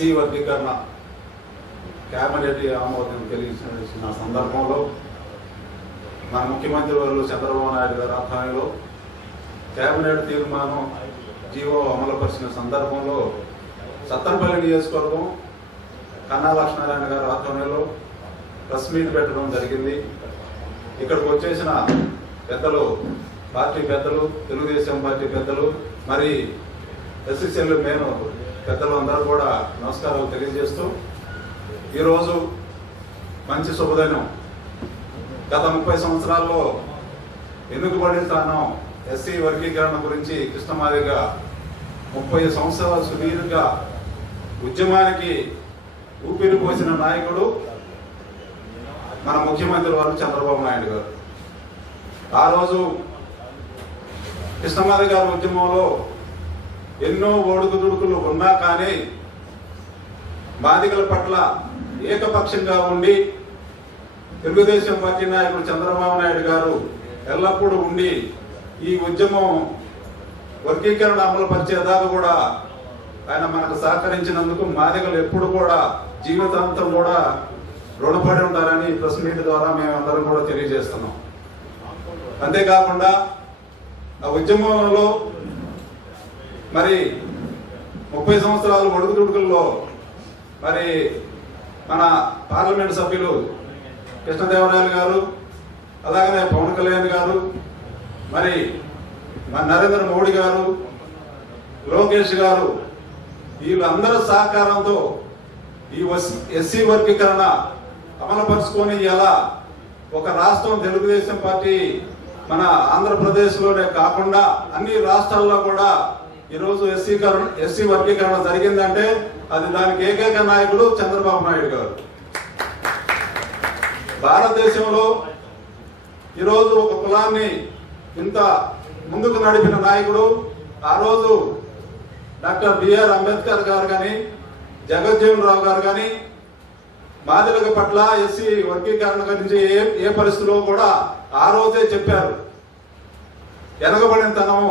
SC వర్గీకరణ cabinet ఆమోదం తెలియజేసిన సందర్భంలో మన ముఖ్యమంత్రి వారు చంద్రబాబు నాయుడు గారి ఆధ్వర్యంలో కేబినెట్ తీర్మానం జీవో అమలుపరిచిన సందర్భంలో సత్తంపల్లి నియోజకవర్గం కన్నా లక్ష్మీనారాయణ గారి ఆధ్వర్యంలో ప్రెస్ మీట్ పెట్టడం జరిగింది. ఇక్కడికి వచ్చేసిన పెద్దలు పార్టీ పెద్దలు తెలుగుదేశం పార్టీ పెద్దలు మరి ఎస్సీసీలు మేము పెద్దలు అందరూ కూడా నమస్కారాలు తెలియజేస్తూ ఈరోజు మంచి శుభదినం. గత ముప్పై సంవత్సరాల్లో ఎన్నుకబడిన తాను ఎస్సీ వర్గీకరణ గురించి కృష్ణమాదిగా ముప్పై సంవత్సరాల సుదీర్ఘ ఉద్యమానికి ఊపిరి పోసిన నాయకుడు మన ముఖ్యమంత్రి వారు చంద్రబాబు నాయుడు గారు. ఆ రోజు కృష్ణమాది గారి ఉద్యమంలో ఎన్నో ఓడుకుదుడుకులు ఉన్నా కానీ బాధితుల పట్ల ఏకపక్షంగా ఉండి తెలుగుదేశం పార్టీ నాయకుడు చంద్రబాబు నాయుడు గారు ఎల్లప్పుడూ ఉండి ఈ ఉద్యమం వర్గీకరణ అమలు పరిచేదాకా కూడా ఆయన మనకు సహకరించినందుకు మాదిగలు ఎప్పుడు కూడా జీవితాంతం కూడా రుణపడి ఉంటారని ప్రెస్ మీట్ ద్వారా మేము కూడా తెలియజేస్తున్నాం. అంతేకాకుండా ఆ ఉద్యమంలో మరి ముప్పై సంవత్సరాలు ఒడుగుదుడుకుల్లో మరి మన పార్లమెంట్ సభ్యులు కృష్ణదేవరాయలు గారు అలాగనే పవన్ కళ్యాణ్ గారు మరి మన నరేంద్ర మోడీ గారు లోకేష్ గారు వీళ్ళందరూ సహకారంతో ఈ ఎస్సీ వర్గీకరణ అమలుపరుచుకొని ఎలా ఒక రాష్ట్రం తెలుగుదేశం పార్టీ మన ఆంధ్రప్రదేశ్లోనే కాకుండా అన్ని రాష్ట్రాల్లో కూడా ఈరోజు ఎస్సీకరణ ఎస్సీ వర్గీకరణ జరిగిందంటే అది దానికి ఏకైక నాయకుడు చంద్రబాబు నాయుడు గారు. భారతదేశంలో ఈరోజు ఒక కులాన్ని ఇంత ముందుకు నడిపిన నాయకుడు ఆ రోజు డాక్టర్ బిఆర్ అంబేద్కర్ గారు కానీ జగజ్జీవన్ రావు గారు కానీ బాధితుల పట్ల ఎస్సీ వర్గీకరణ గురించి ఏ ఏ పరిస్థితిలో కూడా ఆ రోజే చెప్పారు. వెనకబడిన తనము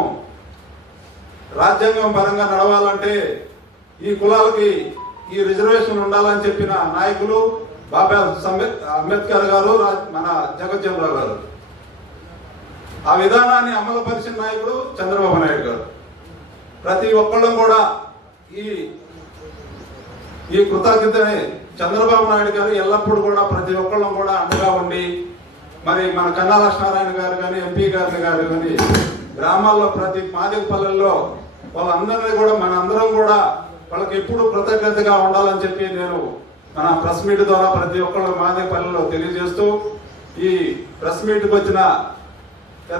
రాజ్యాంగం పరంగా నడవాలంటే ఈ కులాలకి ఈ రిజర్వేషన్ ఉండాలని చెప్పిన నాయకులు బాబా సంబే- అంబేద్కర్ గారు రా- మన జగజ్జనరావు రావు గారు. ఆ విధానాన్ని అమలు పరిచిన నాయకుడు చంద్రబాబు నాయుడు గారు. ప్రతి ఒక్కళ్ళం కూడా ఈ ఈ కృతజ్ఞతని చంద్రబాబు నాయుడు గారు ఎల్లప్పుడూ కూడా ప్రతి ఒక్కళ్ళం కూడా అండగా ఉండి మరి మన కన్నా లక్ష్మీనారాయణ గారు కానీ ఎంపీ గారు గారు కానీ గ్రామాల్లో ప్రతి మాదిక పల్లెల్లో వాళ్ళందరినీ కూడా మన అందరం కూడా వాళ్ళకి ఎప్పుడు కృతజ్ఞతగా ఉండాలని చెప్పి నేను మన ప్రెస్ మీట్ ద్వారా ప్రతి ఒక్కళ్ళు మాదిక పల్లెల్లో తెలియజేస్తూ ఈ ప్రెస్ మీట్కి వచ్చిన